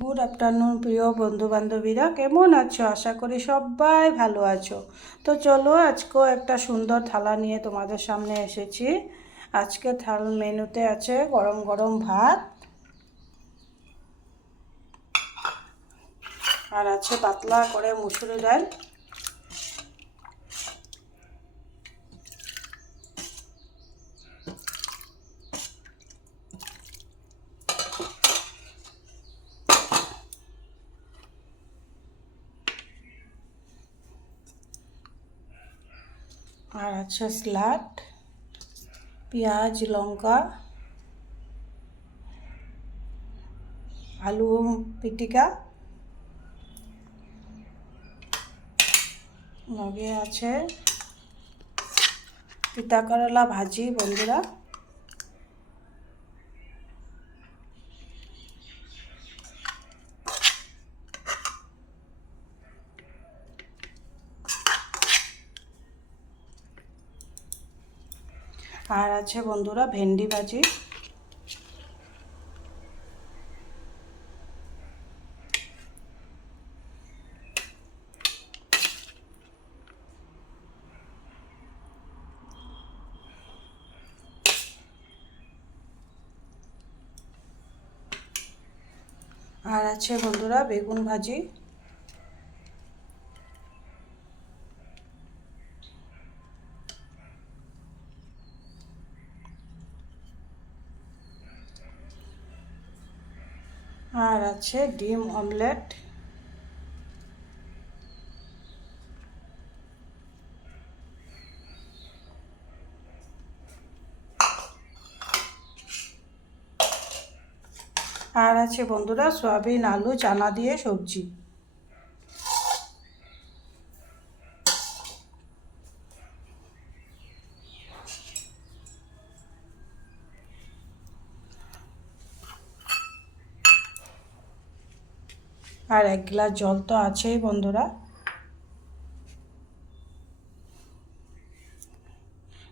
Good afternoon প্রিয় বন্ধু বান্ধবীরা, কেমন আছো? আশা করি সবাই ভালো আছো। তো চলো, আজকেও একটা সুন্দর থালা নিয়ে তোমাদের সামনে এসেছি। আজকে মেনুতে আছে গরম গরম ভাত, আর আছে পাতলা করে মুসুরি ডাল, আর আছে স্যালাড, পেঁয়াজ লঙ্কা, আলু পিটিকা, লগে আছে তিতা করলা ভাজি বন্ধুরা। আর আছে বন্ধুরা ভেন্ডি ভাজি। আর আছে বন্ধুরা বেগুন ভাজি। আর আছে ডিম অমলেট। আর আছে বন্ধুরা সয়াবিন আলু চানা দিয়ে সবজি। আর এক গ্লাস জল তো আছেই বন্ধুরা।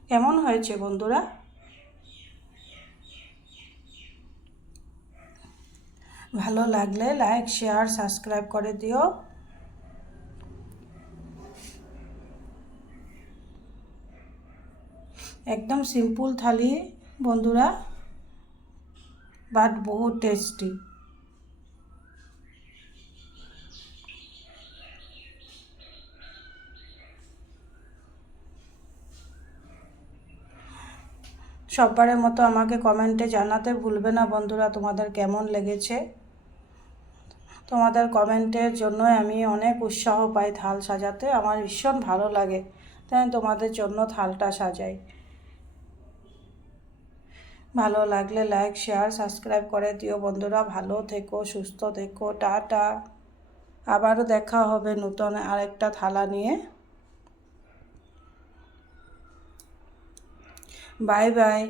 কেমন হয়েছে বন্ধুরা? ভালো লাগলে লাইক শেয়ার সাবস্ক্রাইব করে দিও। একদম সিম্পল থালি বন্ধুরা, বাট বহুত টেস্টি। সববারের মতো আমাকে কমেন্টে জানাতে ভুলবে না বন্ধুরা তোমাদের কেমন লেগেছে। তোমাদের কমেন্টের জন্যই আমি অনেক উৎসাহ পাই থাল সাজাতে, আমার ভীষণ ভালো লাগে, তাই তোমাদের জন্য থালটা সাজাই। ভালো লাগলে লাইক শেয়ার সাবস্ক্রাইব করে দিও বন্ধুরা। ভালো থেকো, সুস্থ থেকো, টাটা। আবারও দেখা হবে নতুন আরেকটা থালা নিয়ে। Bye bye.